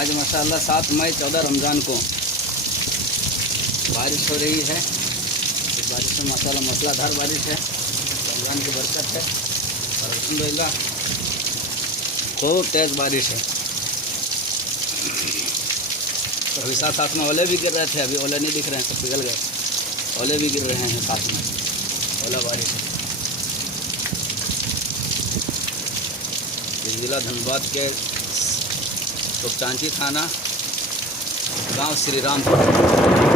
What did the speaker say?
आज माशाअल्लाह 7 मई 14 रमज़ान को बारिश हो रही है। इस बारिश में माशाअल्लाह मूसलाधार बारिश है, रमज़ान की बरकत है और अल्हम्दुलिल्लाह खूब तेज़ बारिश है। तो अभी साथ साथ में ओले भी गिर रहे थे, अभी ओले नहीं दिख रहे हैं, सब पिघल गए। ओले भी गिर रहे हैं साथ में, ओला बारिश है। जिला धनबाद के तोपचांची थाना, गांव श्री रामपुर।